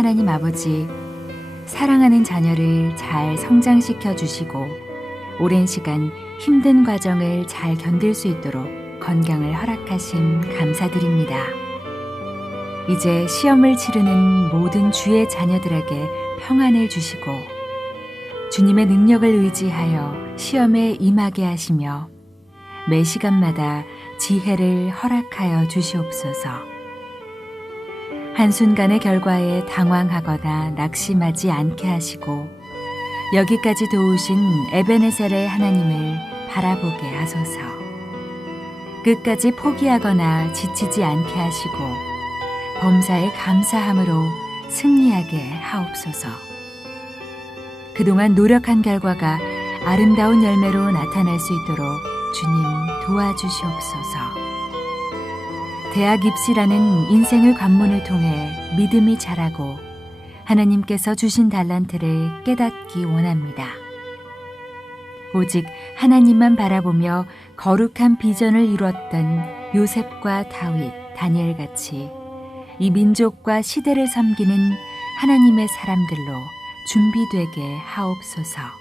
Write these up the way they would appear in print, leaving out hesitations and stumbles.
하나님 아버지, 사랑하는 자녀를 잘 성장시켜 주시고 오랜 시간 힘든 과정을 잘 견딜 수 있도록 건강을 허락하심 감사드립니다. 이제 시험을 치르는 모든 주의 자녀들에게 평안을 주시고 주님의 능력을 의지하여 시험에 임하게 하시며 매 시간마다 지혜를 허락하여 주시옵소서. 한순간의 결과에 당황하거나 낙심하지 않게 하시고 여기까지 도우신 에베네셀의 하나님을 바라보게 하소서. 끝까지 포기하거나 지치지 않게 하시고 범사에 감사함으로 승리하게 하옵소서. 그동안 노력한 결과가 아름다운 열매로 나타날 수 있도록 주님 도와주시옵소서. 대학 입시라는 인생의 관문을 통해 믿음이 자라고 하나님께서 주신 달란트를 깨닫기 원합니다. 오직 하나님만 바라보며 거룩한 비전을 이루었던 요셉과 다윗, 다니엘같이 이 민족과 시대를 섬기는 하나님의 사람들로 준비되게 하옵소서.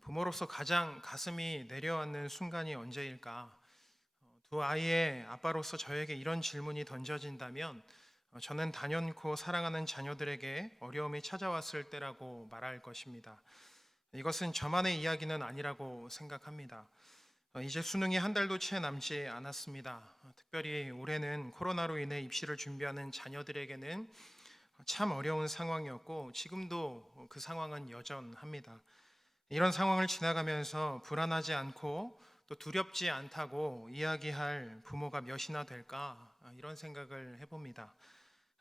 부모로서 가장 가슴이 내려앉는 순간이 언제일까? 두 아이의 아빠로서 저에게 이런 질문이 던져진다면 저는 단연코 사랑하는 자녀들에게 어려움이 찾아왔을 때라고 말할 것입니다. 이것은 저만의 이야기는 아니라고 생각합니다. 이제 수능이 한 달도 채 남지 않았습니다. 특별히 올해는 코로나로 인해 입시를 준비하는 자녀들에게는 참 어려운 상황이었고 지금도 그 상황은 여전합니다. 이런 상황을 지나가면서 불안하지 않고 또 두렵지 않다고 이야기할 부모가 몇이나 될까, 이런 생각을 해봅니다.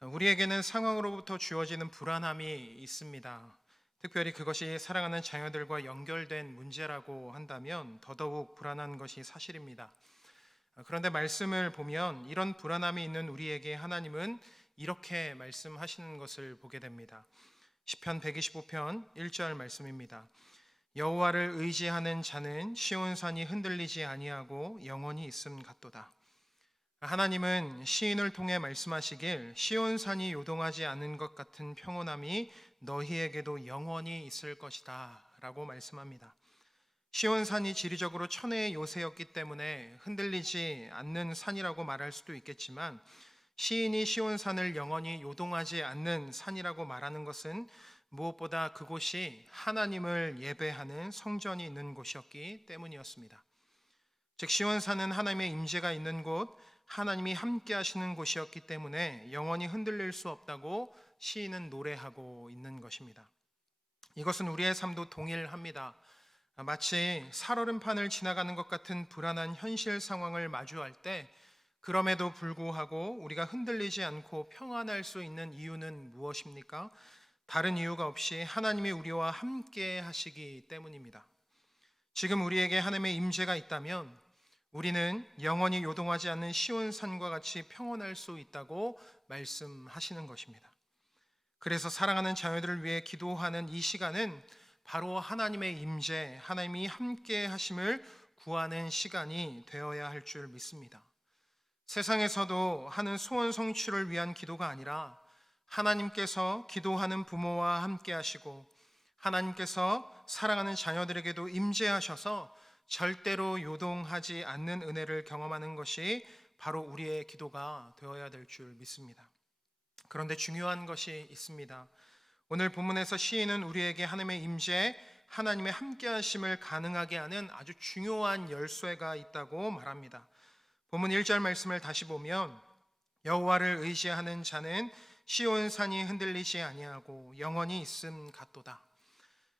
우리에게는 상황으로부터 주어지는 불안함이 있습니다. 특별히 그것이 사랑하는 자녀들과 연결된 문제라고 한다면 더더욱 불안한 것이 사실입니다. 그런데 말씀을 보면 이런 불안함이 있는 우리에게 하나님은 이렇게 말씀하시는 것을 보게 됩니다. 시편 125편 1절 말씀입니다. 여호와를 의지하는 자는 시온산이 흔들리지 아니하고 영원히 있음 같도다. 하나님은 시인을 통해 말씀하시길 시온산이 요동하지 않은 것 같은 평온함이 너희에게도 영원히 있을 것이다 라고 말씀합니다. 시온산이 지리적으로 천혜의 요새였기 때문에 흔들리지 않는 산이라고 말할 수도 있겠지만 시인이 시온산을 영원히 요동하지 않는 산이라고 말하는 것은 무엇보다 그곳이 하나님을 예배하는 성전이 있는 곳이었기 때문이었습니다. 즉 시온산은 하나님의 임재가 있는 곳, 하나님이 함께 하시는 곳이었기 때문에 영원히 흔들릴 수 없다고 시인은 노래하고 있는 것입니다. 이것은 우리의 삶도 동일합니다. 마치 살얼음판을 지나가는 것 같은 불안한 현실 상황을 마주할 때 그럼에도 불구하고 우리가 흔들리지 않고 평안할 수 있는 이유는 무엇입니까? 다른 이유가 없이 하나님이 우리와 함께 하시기 때문입니다. 지금 우리에게 하나님의 임재가 있다면 우리는 영원히 요동하지 않는 시온산과 같이 평온할 수 있다고 말씀하시는 것입니다. 그래서 사랑하는 자녀들을 위해 기도하는 이 시간은 바로 하나님의 임재, 하나님이 함께 하심을 구하는 시간이 되어야 할 줄 믿습니다. 세상에서도 하는 소원 성취를 위한 기도가 아니라 하나님께서 기도하는 부모와 함께 하시고 하나님께서 사랑하는 자녀들에게도 임재하셔서 절대로 요동하지 않는 은혜를 경험하는 것이 바로 우리의 기도가 되어야 될 줄 믿습니다. 그런데 중요한 것이 있습니다. 오늘 본문에서 시인은 우리에게 하나님의 임재, 하나님의 함께하심을 가능하게 하는 아주 중요한 열쇠가 있다고 말합니다. 본문 1절 말씀을 다시 보면 여호와를 의지하는 자는 시온 산이 흔들리지 아니하고 영원히 있음 같도다.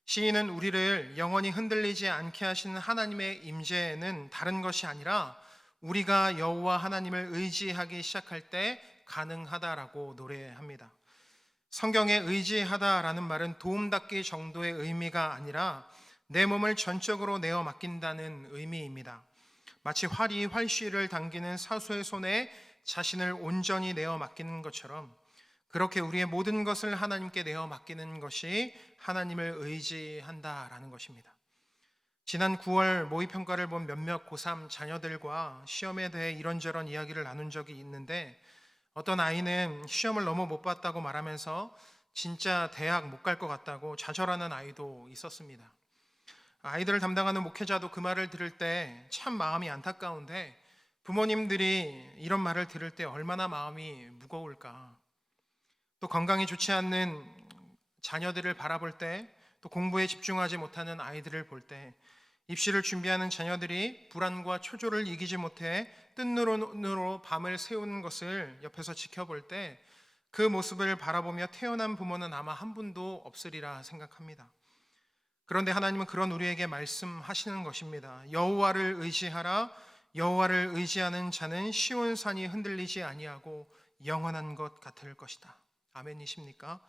시인은 우리를 영원히 흔들리지 않게 하시는 하나님의 임재는 다른 것이 아니라 우리가 여호와 하나님을 의지하기 시작할 때 가능하다라고 노래합니다. 성경에 의지하다라는 말은 도움닫기 정도의 의미가 아니라 내 몸을 전적으로 내어 맡긴다는 의미입니다. 마치 활이 활쉬를 당기는 사수의 손에 자신을 온전히 내어 맡기는 것처럼 그렇게 우리의 모든 것을 하나님께 내어 맡기는 것이 하나님을 의지한다라는 것입니다. 지난 9월 모의평가를 본 몇몇 고3 자녀들과 시험에 대해 이런저런 이야기를 나눈 적이 있는데 어떤 아이는 시험을 너무 못 봤다고 말하면서 진짜 대학 못 갈 것 같다고 좌절하는 아이도 있었습니다. 아이들을 담당하는 목회자도 그 말을 들을 때 참 마음이 안타까운데 부모님들이 이런 말을 들을 때 얼마나 마음이 무거울까. 또 건강이 좋지 않는 자녀들을 바라볼 때, 또 공부에 집중하지 못하는 아이들을 볼 때, 입시를 준비하는 자녀들이 불안과 초조를 이기지 못해 뜬 눈으로 밤을 새우는 것을 옆에서 지켜볼 때 그 모습을 바라보며 태어난 부모는 아마 한 분도 없으리라 생각합니다. 그런데 하나님은 그런 우리에게 말씀하시는 것입니다. 여호와를 의지하라. 여호와를 의지하는 자는 시온 산이 흔들리지 아니하고 영원한 것 같을 것이다. 아멘이십니까?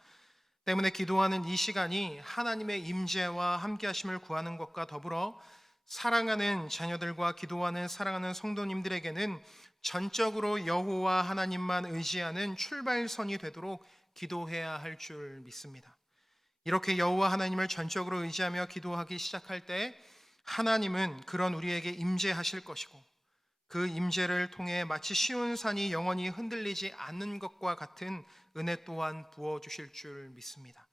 때문에 기도하는 이 시간이 하나님의 임재와 함께하심을 구하는 것과 더불어 사랑하는 자녀들과 기도하는 사랑하는 성도님들에게는 전적으로 여호와 하나님만 의지하는 출발선이 되도록 기도해야 할 줄 믿습니다. 이렇게 여호와 하나님을 전적으로 의지하며 기도하기 시작할 때 하나님은 그런 우리에게 임재하실 것이고 그 임재를 통해 마치 시온 산이 영원히 흔들리지 않는 것과 같은 은혜 또한 부어주실 줄 믿습니다.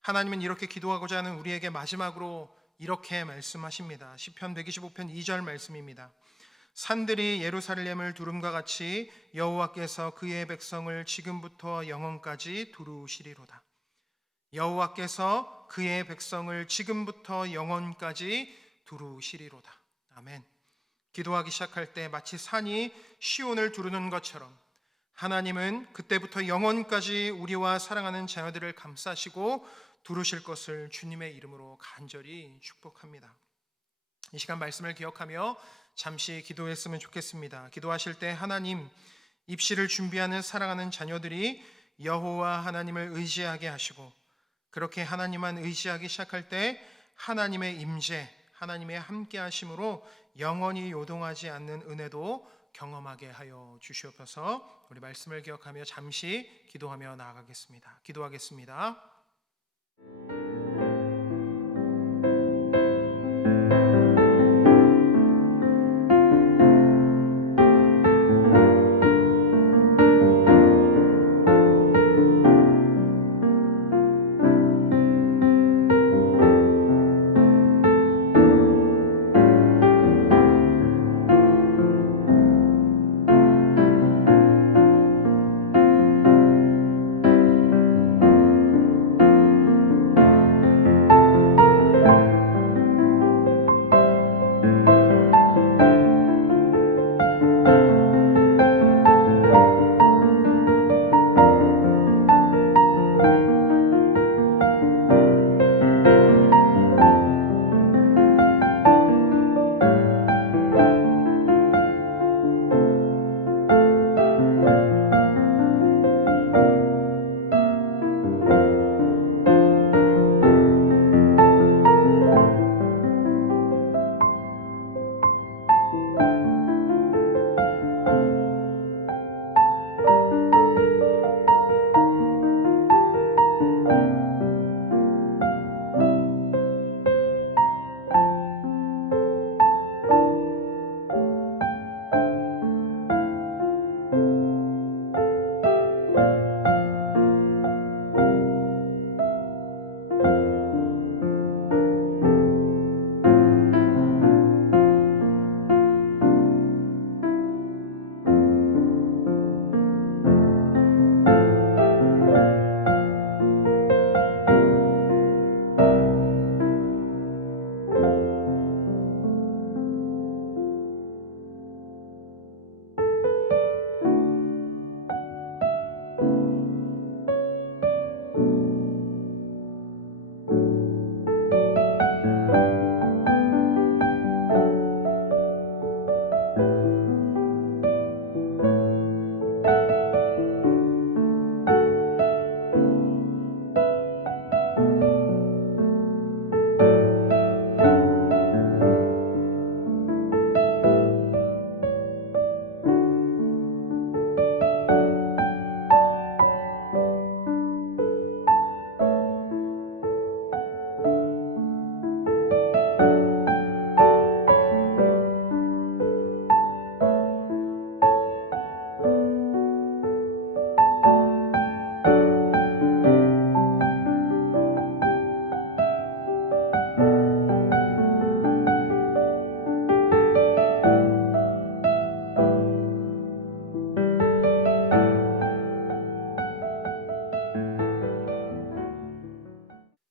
하나님은 이렇게 기도하고자 하는 우리에게 마지막으로 이렇게 말씀하십니다. 시편 125편 2절 말씀입니다. 산들이 예루살렘을 두름과 같이 여호와께서 그의 백성을 지금부터 영원까지 두루시리로다. 여호와께서 그의 백성을 지금부터 영원까지 두루시리로다. 아멘. 기도하기 시작할 때 마치 산이 시온을 두르는 것처럼 하나님은 그때부터 영원까지 우리와 사랑하는 자녀들을 감싸시고 두르실 것을 주님의 이름으로 간절히 축복합니다. 이 시간 말씀을 기억하며 잠시 기도했으면 좋겠습니다. 기도하실 때 하나님, 입시를 준비하는 사랑하는 자녀들이 여호와 하나님을 의지하게 하시고 그렇게 하나님만 의지하기 시작할 때 하나님의 임재, 하나님의 함께하심으로 영원히 요동하지 않는 은혜도 경험하게 하여 주시옵소서. 우리 말씀을 기억하며 잠시 기도하며 나아가겠습니다. 기도하겠습니다.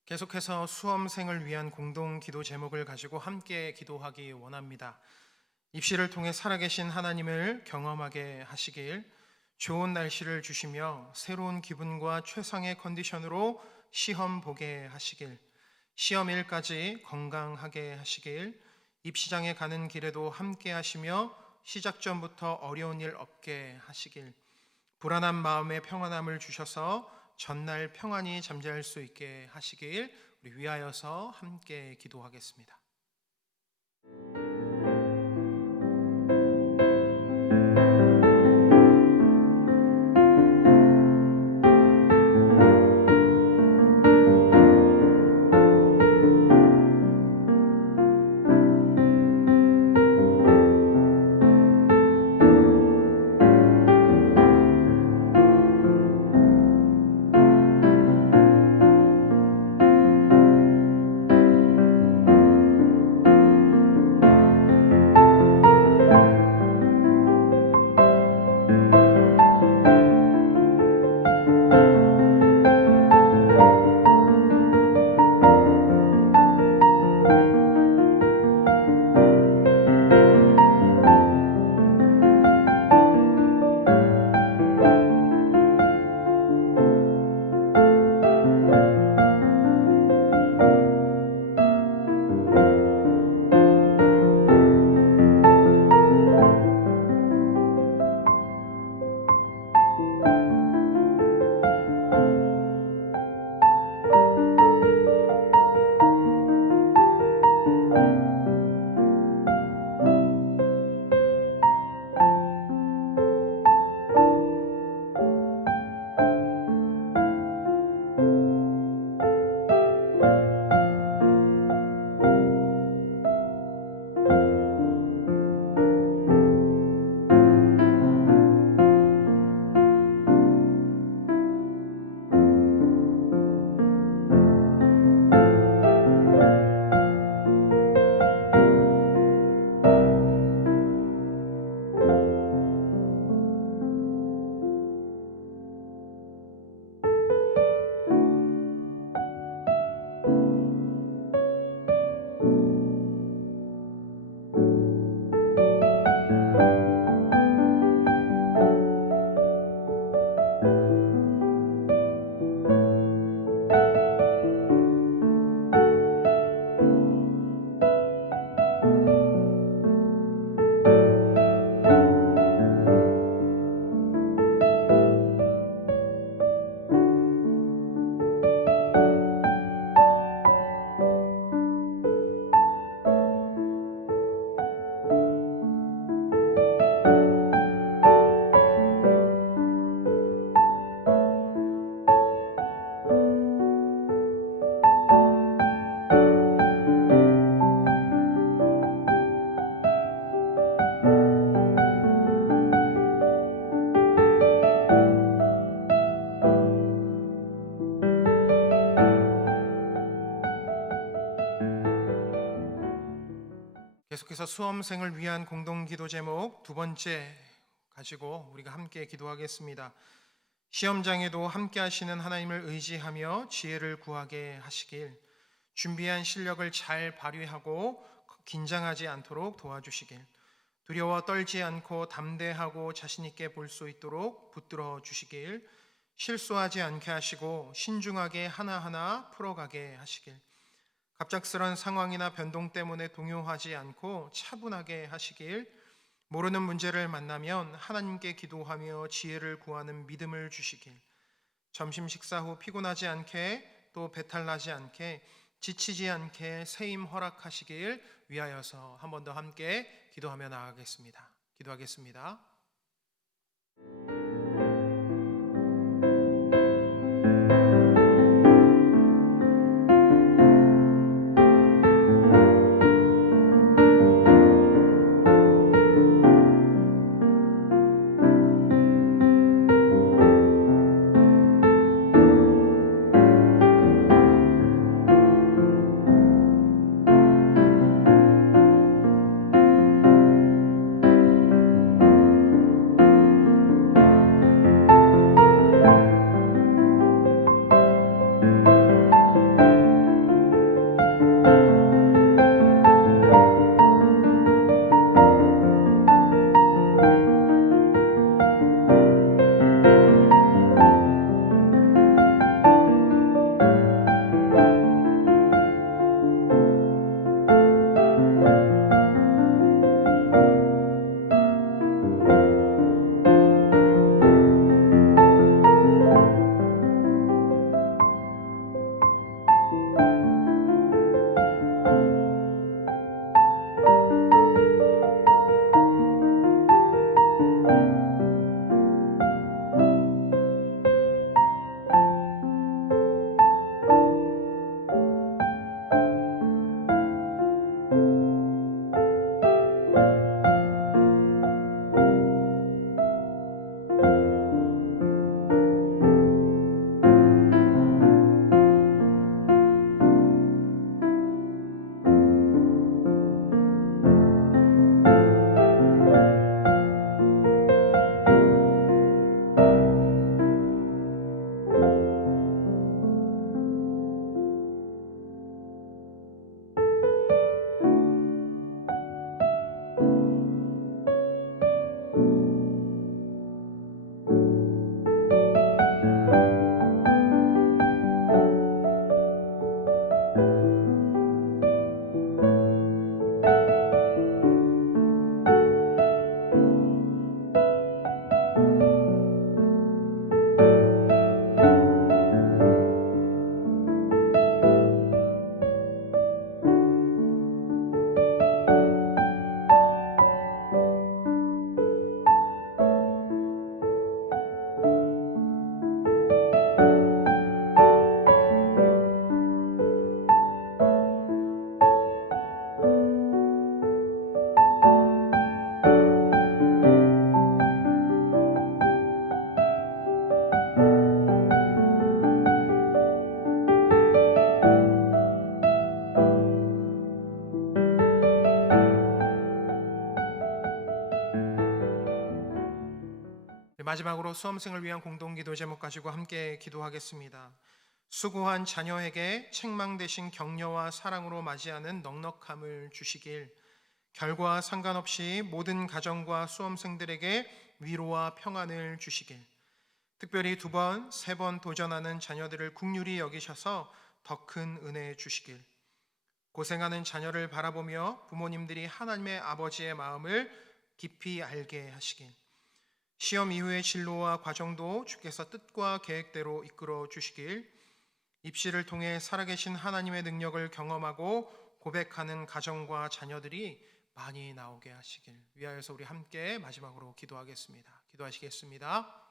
계속해서 수험생을 위한 공동 기도 제목을 가지고 함께 기도하기 원합니다. 입시를 통해 살아계신 하나님을 경험하게 하시길, 좋은 날씨를 주시며 새로운 기분과 최상의 컨디션으로 시험 보게 하시길, 시험일까지 건강하게 하시길, 입시장에 가는 길에도 함께 하시며 시작 전부터 어려운 일 없게 하시길, 불안한 마음에 평안함을 주셔서 전날 평안히 잠잘 수 있게 하시길 우리 위하여서 함께 기도하겠습니다. 계속해서 수험생을 위한 공동기도 제목 두 번째 가지고 우리가 함께 기도하겠습니다. 시험장에도 함께 하시는 하나님을 의지하며 지혜를 구하게 하시길, 준비한 실력을 잘 발휘하고 긴장하지 않도록 도와주시길, 두려워 떨지 않고 담대하고 자신 있게 볼 수 있도록 붙들어 주시길, 실수하지 않게 하시고 신중하게 하나하나 풀어가게 하시길, 갑작스런 상황이나 변동 때문에 동요하지 않고 차분하게 하시길, 모르는 문제를 만나면 하나님께 기도하며 지혜를 구하는 믿음을 주시길, 점심 식사 후 피곤하지 않게 또 배탈나지 않게 지치지 않게 세임 허락하시길 위하여서 한 번 더 함께 기도하며 나아가겠습니다. 기도하겠습니다. 마지막으로 수험생을 위한 공동기도 제목 가지고 함께 기도하겠습니다. 수고한 자녀에게 책망 대신 격려와 사랑으로 맞이하는 넉넉함을 주시길, 결과와 상관없이 모든 가정과 수험생들에게 위로와 평안을 주시길, 특별히 2번, 3번 도전하는 자녀들을 긍휼히 여기셔서 더 큰 은혜 주시길, 고생하는 자녀를 바라보며 부모님들이 하나님의 아버지의 마음을 깊이 알게 하시길, 시험 이후의 진로와 과정도 주께서 뜻과 계획대로 이끌어 주시길, 입시를 통해 살아계신 하나님의 능력을 경험하고 고백하는 가정과 자녀들이 많이 나오게 하시길 위하여서 우리 함께 마지막으로 기도하겠습니다. 기도하시겠습니다.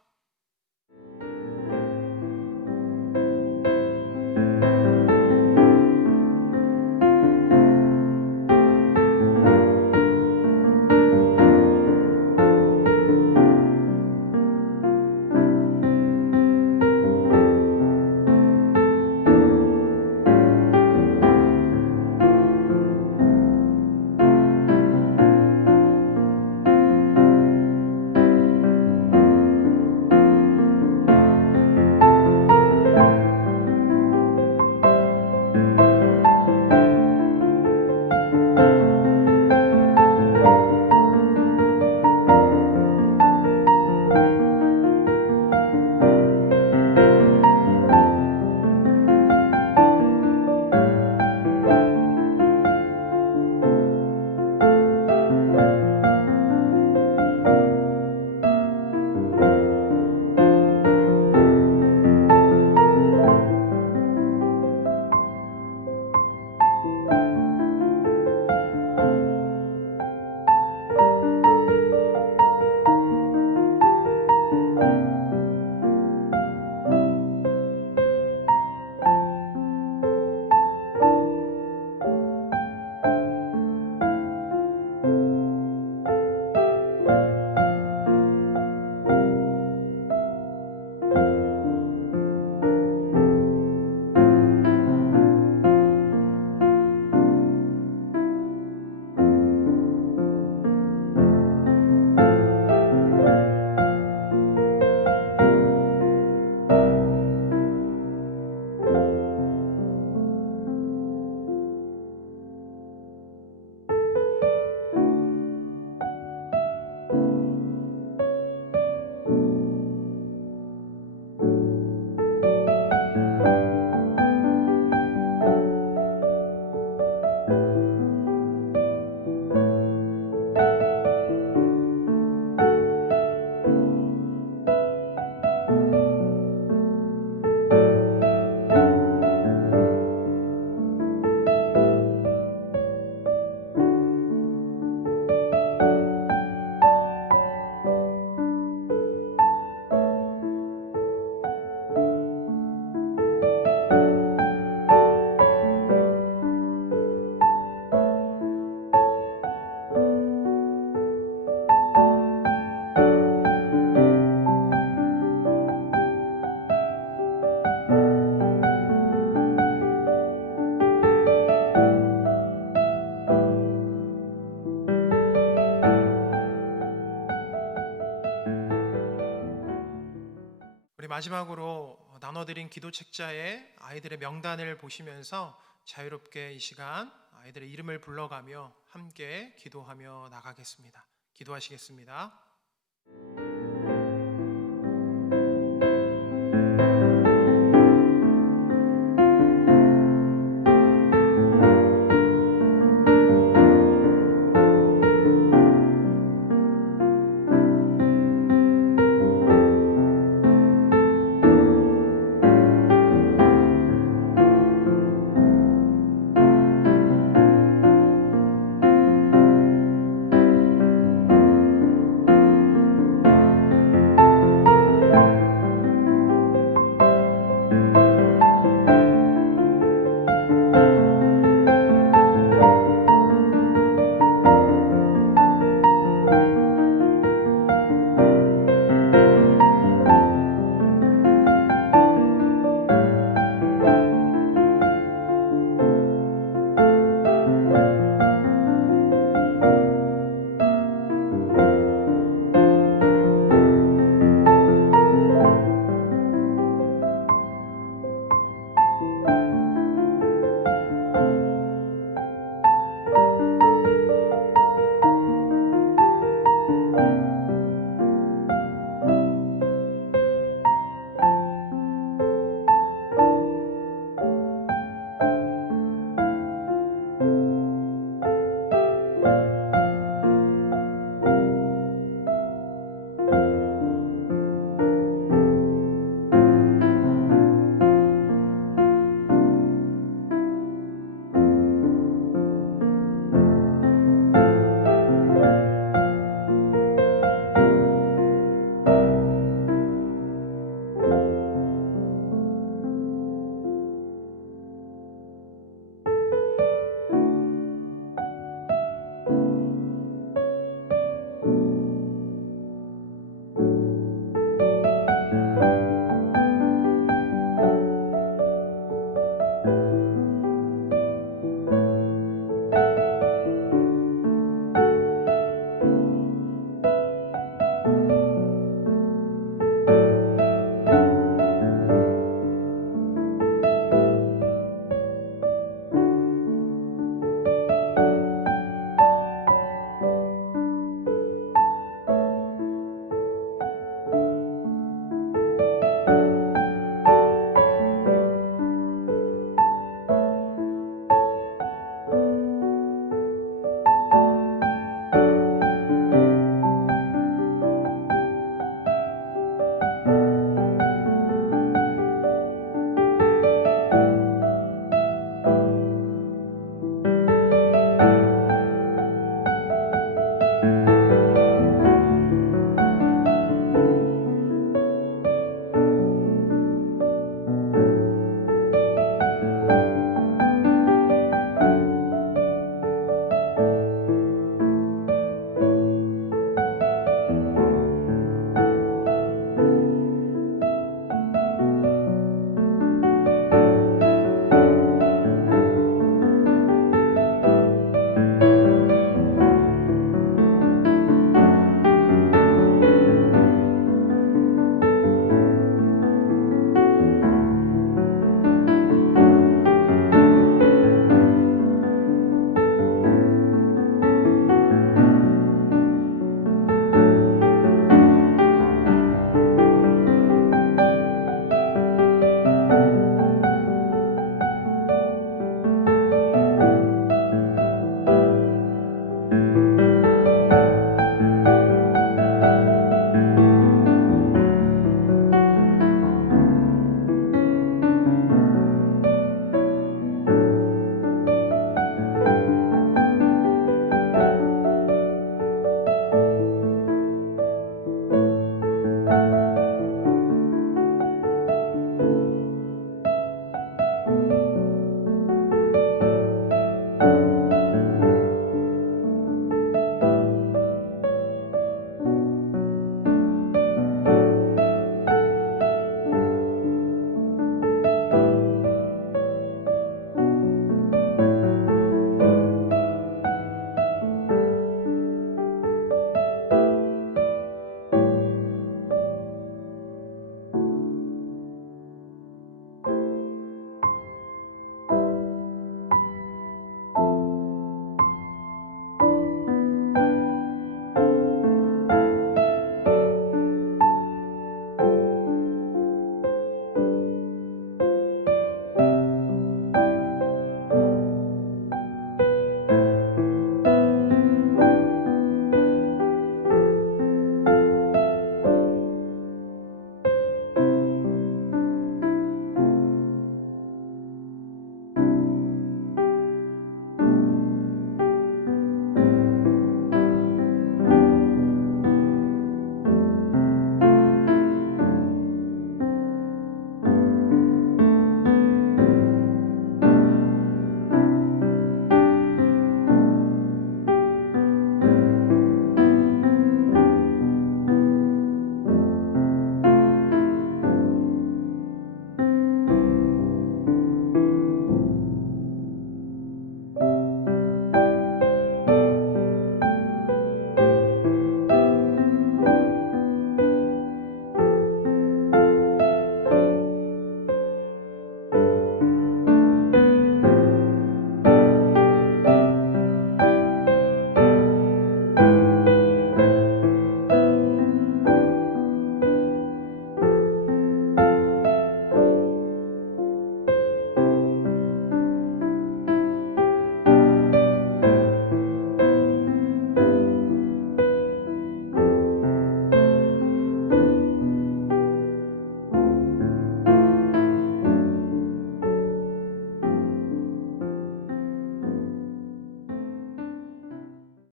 우리 마지막으로 나눠드린 기도 책자에 아이들의 명단을 보시면서 자유롭게 이 시간 아이들의 이름을 불러가며 함께 기도하며 나가겠습니다. 기도하시겠습니다.